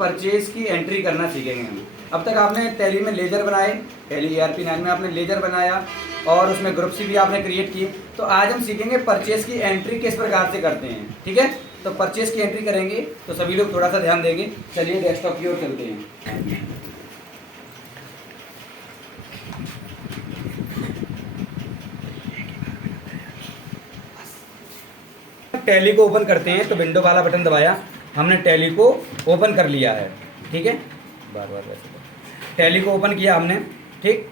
Purchase की entry करना सीखेंगे हम। अब तक आपने टैली में लेजर बनाए, टैली ERP 9 में आपने लेजर बनाया और उसमें ग्रुप सी भी आपने क्रिएट किए। तो आज हम सीखेंगे परचेज की एंट्री किस प्रकार से करते हैं, ठीक है। तो परचेज की एंट्री करेंगे तो सभी लोग थोड़ा सा ध्यान देंगे। चलिए डेस्कटॉप की ओर चलते हैं। टैली को ओपन करते हैं तो विंडो वाला बटन दबाया, हमने टैली को ओपन कर लिया है, ठीक है। बार बार वैसे टैली को ओपन किया हमने, ठीक।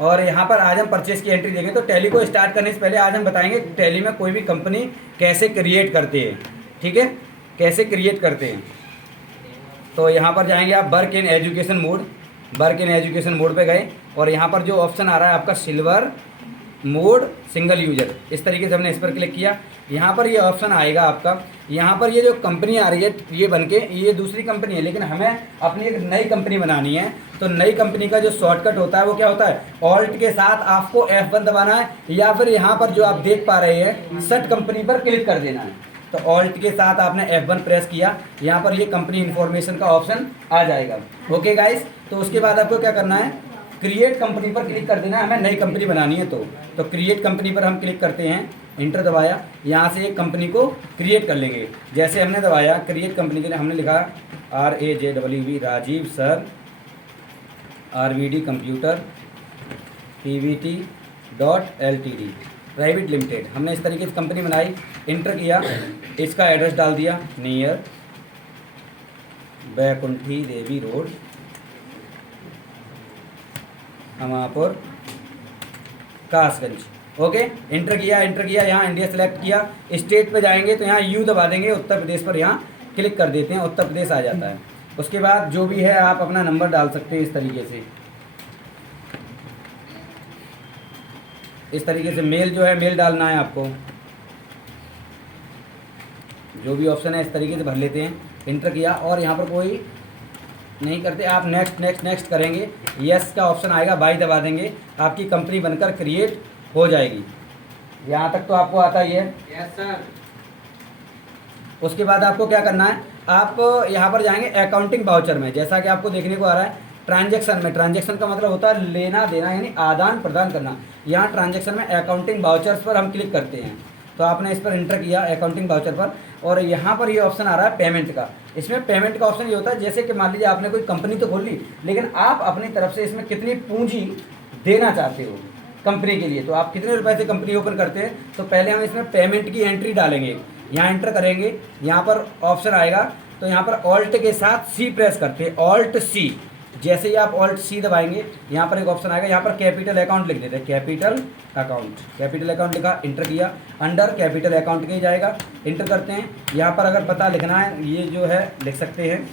और यहाँ पर आज हम परचेज की एंट्री देंगे। तो टैली को स्टार्ट करने से पहले आज हम बताएंगे टैली में कोई भी कंपनी कैसे क्रिएट करते हैं, ठीक है, कैसे क्रिएट करते हैं। तो यहाँ पर जाएंगे आप work in education mode, work in education mode पे गए और यहाँ पर जो ऑप्शन आ रहा है आपका सिल्वर मोड सिंगल यूजर, इस तरीके से हमने इस पर क्लिक किया। यहाँ पर ये ऑप्शन आएगा आपका, यहाँ पर ये जो कंपनी आ रही है ये बन के ये दूसरी कंपनी है, लेकिन हमें अपनी एक नई कंपनी बनानी है। तो नई कंपनी का जो शॉर्टकट होता है वो क्या होता है, ऑल्ट के साथ आपको F1 दबाना है या फिर यहाँ पर जो आप देख पा रहे हैं सेट कंपनी पर क्लिक कर देना है। तो ऑल्ट के साथ आपने F1 प्रेस किया, यहाँ पर ये कंपनी इन्फॉर्मेशन का ऑप्शन आ जाएगा। ओके गाइस, तो उसके बाद आपको क्या करना है, क्रिएट कंपनी पर क्लिक कर देना है, हमें नई कंपनी बनानी है। तो क्रिएट कंपनी पर हम क्लिक करते हैं, इंटर दबाया, यहाँ से एक कंपनी को क्रिएट कर लेंगे। जैसे हमने दबाया क्रिएट कंपनी के लिए हमने लिखा RAJWV Rajeev sir RVD computer PVT.LTD private limited, हमने इस तरीके से कंपनी बनाई, इंटर किया, इसका एड्रेस डाल दिया near Baikunthi Devi road Amapur Kasganj. Okay, enter किया, यहाँ इंडिया सेलेक्ट किया, स्टेट पे जाएंगे तो यहाँ यू दबा देंगे, उत्तर प्रदेश पर यहाँ क्लिक कर देते हैं, उत्तर प्रदेश आ जाता है। उसके बाद जो भी है आप अपना नंबर डाल सकते हैं इस तरीके से, इस तरीके से मेल जो है मेल डालना है आपको, जो भी ऑप्शन है इस तरीके से भर लेते हैं। इंटर किया और यहाँ पर कोई नहीं करते, आप नेक्स्ट नेक्स्ट नेक्स्ट करेंगे, यस का ऑप्शन आएगा, बाई दबा देंगे, आपकी कंपनी बनकर क्रिएट हो जाएगी। यहाँ तक तो आपको आता ही है। Yes sir. उसके बाद आपको क्या करना है, आप यहाँ पर जाएंगे अकाउंटिंग वाउचर में, जैसा कि आपको देखने को आ रहा है ट्रांजैक्शन में, ट्रांजैक्शन का मतलब होता है लेना देना यानी आदान प्रदान करना। यहाँ ट्रांजैक्शन में अकाउंटिंग वाउचर्स पर हम क्लिक करते हैं, तो आपने इस पर इंटर किया अकाउंटिंग वाउचर पर, और यहाँ पर ये ऑप्शन आ रहा है पेमेंट का। इसमें पेमेंट का ऑप्शन ये होता है जैसे कि मान लीजिए आपने कोई कंपनी तो खोल ली, लेकिन आप अपनी तरफ से इसमें कितनी पूंजी देना चाहते हो कंपनी के लिए, तो आप कितने रुपए से कंपनी ओपन करते हैं। तो पहले हम इसमें पेमेंट की एंट्री डालेंगे, यहाँ एंटर करेंगे, यहाँ पर ऑप्शन आएगा, तो यहाँ पर ऑल्ट के साथ सी प्रेस करते हैं, ऑल्ट सी। जैसे ही आप ऑल्ट सी दबाएंगे यहाँ पर एक ऑप्शन आएगा, यहाँ पर कैपिटल अकाउंट लिख देते हैं, कैपिटल अकाउंट लिखा, इंटर किया, अंडर कैपिटल अकाउंट के ही जाएगा, इंटर करते हैं। यहाँ पर अगर पता लिखना है ये जो है लिख सकते हैं,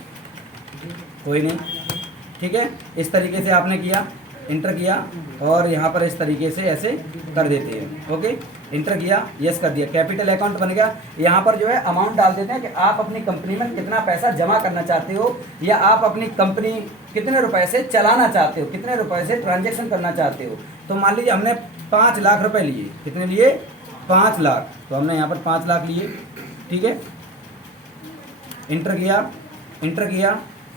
कोई नहीं, ठीक है। इस तरीके से आपने किया, इंटर किया और यहाँ पर इस तरीके से ऐसे कर देते हैं। ओके, इंटर किया, यस कर दिया, कैपिटल अकाउंट बन गया। यहाँ पर जो है अमाउंट डाल देते हैं कि आप अपनी कंपनी में कितना पैसा जमा करना चाहते हो, या आप अपनी कंपनी कितने रुपए से चलाना चाहते हो, कितने रुपए से ट्रांजैक्शन करना चाहते हो। तो मान लीजिए हमने 5 लाख रुपए लिए, कितने लिए, 5 लाख, तो हमने यहाँ पर 5 लाख लिए, ठीक है। इंटर किया,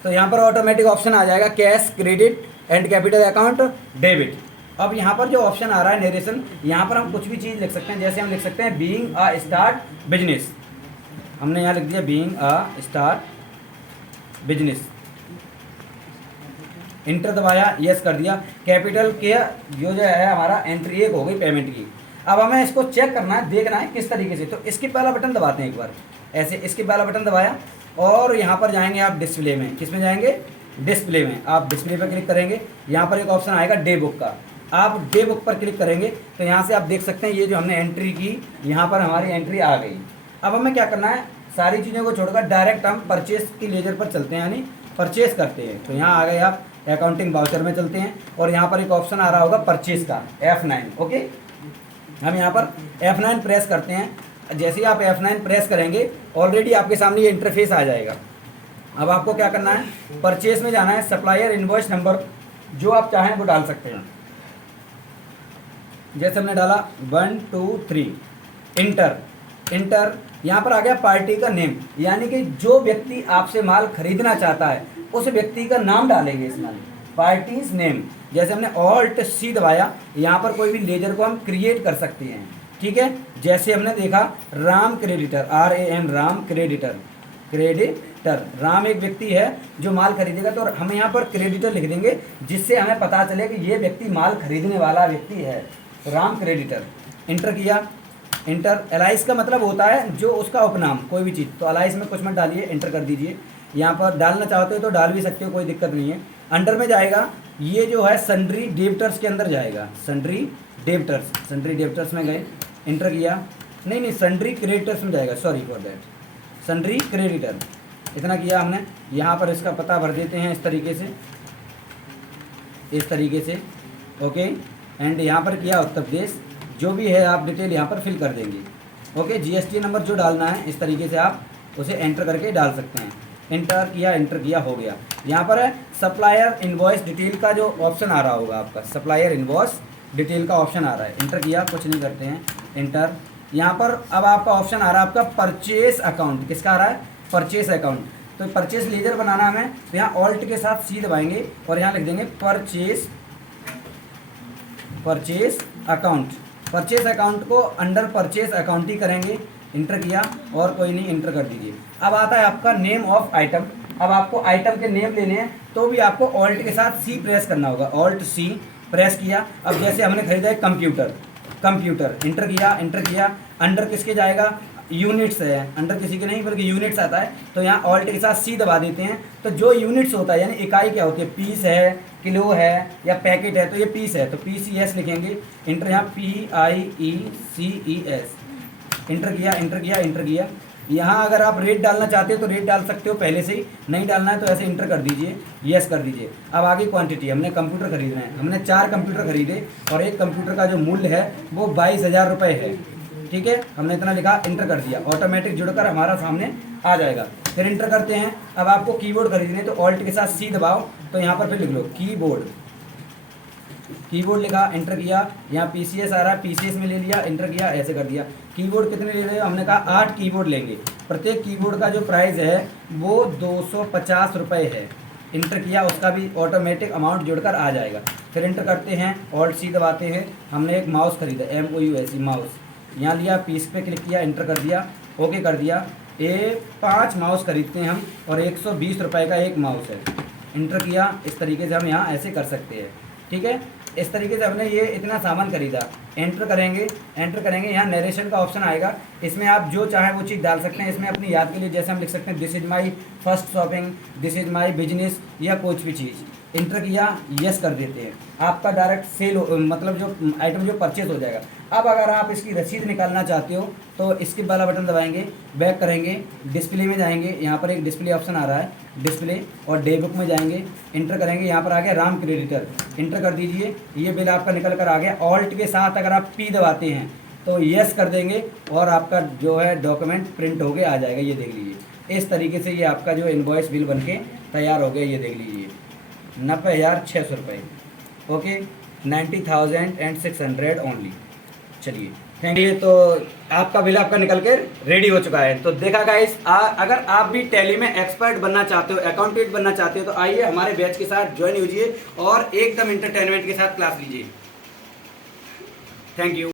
तो यहाँ पर ऑटोमेटिक ऑप्शन आ जाएगा cash credit and capital account debit. अब यहाँ पर जो ऑप्शन आ रहा है नरेशन, यहाँ पर हम कुछ भी चीज़ लिख सकते हैं, जैसे हम लिख सकते हैं बीइंग अ स्टार्ट बिजनेस, हमने यहाँ लिख दिया being a start business, inter दबाया, यस कर दिया। कैपिटल के जो है हमारा एंट्री एक हो गई पेमेंट की। अब हमें इसको चेक करना है, देखना है किस तरीके से, तो इसके पहला बटन दबाते हैं एक बार, ऐसे इसके पहला बटन दबाया और यहाँ पर जाएंगे आप डिस्प्ले में, किस में जाएंगे, डिस्प्ले में, आप डिस्प्ले पर क्लिक करेंगे, यहाँ पर एक ऑप्शन आएगा डे बुक का, आप डे बुक पर क्लिक करेंगे तो यहाँ से आप देख सकते हैं ये जो हमने एंट्री की, यहाँ पर हमारी एंट्री आ गई। अब हमें क्या करना है, सारी चीज़ों को छोड़कर डायरेक्ट हम परचेस की लेजर पर चलते हैं, यानी परचेस करते हैं। तो यहाँ आ गए आप अकाउंटिंग वाउचर में चलते हैं और यहाँ पर एक ऑप्शन आ रहा होगा परचेस का, F9। ओके, हम यहाँ पर F9 प्रेस करते हैं। जैसे ही आप F9 प्रेस करेंगे ऑलरेडी आपके सामने ये इंटरफेस आ जाएगा। अब आपको क्या करना है, परचेस में जाना है, सप्लायर इनवॉइस नंबर जो आप चाहें वो डाल सकते हैं। जैसे हमने डाला 1 2 3, इंटर, इंटर, यहाँ पर आ गया पार्टी का नेम, यानी कि जो व्यक्ति आपसे माल खरीदना चाहता है उस व्यक्ति का नाम डालेंगे इसमें, पार्टीज नेम। जैसे हमने ऑल्ट सी दबाया, यहाँ पर कोई भी लेजर को हम क्रिएट कर सकते हैं, ठीक है। जैसे हमने देखा Ram creditor, RAM Ram creditor, creditor Ram एक व्यक्ति है जो माल खरीदेगा, तो हम यहाँ पर क्रेडिटर लिख देंगे जिससे हमें पता चले कि ये व्यक्ति माल खरीदने वाला व्यक्ति है, राम क्रेडिटर। इंटर किया, इंटर। एलाइस का मतलब होता है जो उसका उपनाम, कोई भी चीज़, तो एलाइस में कुछ मत डालिए, इंटर कर दीजिए। यहाँ पर डालना चाहते हो तो डाल भी सकते हो, कोई दिक्कत नहीं है। अंडर में जाएगा, ये जो है सन्ड्री डेब्टर्स के अंदर जाएगा, सन्ड्री डेब्टर्स, सन्ड्री डेब्टर्स में गए, इंटर किया, नहीं सन्ड्री क्रेडिटर्स में जाएगा, sorry for that, sundry creditor, इतना किया हमने। यहाँ पर इसका पता भर देते हैं इस तरीके से, इस तरीके से, ओके। एंड यहाँ पर किया उत्तर प्रदेश, जो भी है आप डिटेल यहाँ पर फिल कर देंगे, ओके। GST नंबर जो डालना है इस तरीके से आप उसे एंटर करके डाल सकते हैं। इंटर किया, हो गया। यहाँ पर है सप्लायर इनवॉइस डिटेल का जो ऑप्शन आ रहा होगा आपका, सप्लायर इनवॉइस डिटेल का ऑप्शन आ रहा है, इंटर किया, कुछ नहीं करते हैं, इंटर। यहाँ पर अब आपका ऑप्शन आ रहा है आपका परचेस अकाउंट, किसका आ रहा है, परचेस अकाउंट। तो परचेस लेजर बनाना हमें, तो यहाँ ऑल्ट के साथ सी दबाएंगे और यहाँ लिख देंगे परचेस अकाउंट। परचेस अकाउंट को अंडर परचेस अकाउंट ही करेंगे, इंटर किया और कोई नहीं, इंटर कर दीजिए। अब आता है आपका नेम ऑफ आइटम। अब आपको आइटम के नेम लेने हैं तो भी आपको ऑल्ट के साथ सी प्रेस करना होगा, ऑल्ट सी प्रेस किया। अब जैसे हमने खरीदा है कंप्यूटर, इंटर किया, अंडर किसके जाएगा, यूनिट्स है, अंडर किसी के नहीं बल्कि यूनिट्स आता है, तो यहाँ ऑल्ट के साथ सी दबा देते हैं। तो जो यूनिट्स होता है यानी इकाई क्या होती है, पीस है, किलो है या पैकेट है, तो ये पीस है तो PCS लिखेंगे, इंटर, यहाँ PIECES, इंटर किया। यहाँ अगर आप रेट डालना चाहते हो तो रेट डाल सकते हो पहले से ही, नहीं डालना है तो ऐसे इंटर कर दीजिए, यस कर दीजिए। अब आगे क्वांटिटी, हमने कंप्यूटर खरीदना है, हमने 4 कंप्यूटर खरीदे और एक कंप्यूटर का जो मूल्य है वो 22,000 रुपये है, ठीक है। हमने इतना लिखा, इंटर कर दिया, ऑटोमेटिक जुड़कर हमारा सामने आ जाएगा। फिर इंटर करते हैं। अब आपको कीबोर्ड खरीदने तो ऑल्ट के साथ सी दबाओ, तो यहाँ पर फिर लिख लो कीबोर्ड लिखा, इंटर किया। यहाँ PCS आ रहा है, PCS में ले लिया, इंटर किया, ऐसे कर दिया। कीबोर्ड कितने ले रहे हो, हमने कहा 8 कीबोर्ड लेंगे। प्रत्येक कीबोर्ड का जो प्राइस है वो 250 रुपये है, इंटर किया, उसका भी ऑटोमेटिक अमाउंट जुड़कर आ जाएगा। फिर इंटर करते हैं, ऑल्ट सी दबाते हैं। हमने एक माउस खरीदा, MOUSE माउस, यहाँ लिया, पीस पे क्लिक किया, इंटर कर दिया, ओके कर दिया। 5 माउस खरीदते हैं हम और 120 रुपये का एक माउस है, इंटर किया। इस तरीके से हम यहाँ ऐसे कर सकते हैं, ठीक है। इस तरीके से हमने ये इतना सामान खरीदा, एंटर करेंगे, यहाँ नरेशन का ऑप्शन आएगा, इसमें आप जो चाहे वो चीज़ डाल सकते हैं। इसमें अपनी याद के लिए जैसे हम लिख सकते हैं, this is my first shopping, this is my business, या कुछ भी चीज़, इंटर किया, यस कर देते हैं। आपका डायरेक्ट सेल मतलब जो आइटम जो परचेज हो जाएगा। अब अगर आप इसकी रसीद निकालना चाहते हो तो स्किप वाला बटन दबाएंगे, बैक करेंगे, डिस्प्ले में जाएंगे, यहाँ पर एक डिस्प्ले ऑप्शन आ रहा है, डिस्प्ले, और डे बुक में जाएंगे, इंटर करेंगे, यहाँ पर आ गया राम क्रेडिटर, इंटर कर दीजिए। ये बिल आपका निकल कर आ गया। ऑल्ट के साथ अगर आप P दबाते हैं तो यस कर देंगे और आपका जो है डॉक्यूमेंट प्रिंट होके आ जाएगा, ये देख लीजिए। इस तरीके से ये आपका जो इनवॉइस बिल बनके तैयार हो गया, ये देख लीजिए, 90,600 रुपये, ओके, 90,600 ओनली। चलिए, थैंक यू। तो आपका बिल आपका निकल कर रेडी हो चुका है। तो देखा गाइस, अगर आप भी टैली में एक्सपर्ट बनना चाहते हो, अकाउंटेंट बनना चाहते हो, तो आइए हमारे बैच के साथ ज्वाइन कीजिए और एकदम इंटरटेनमेंट के साथ क्लास लीजिए। Thank you.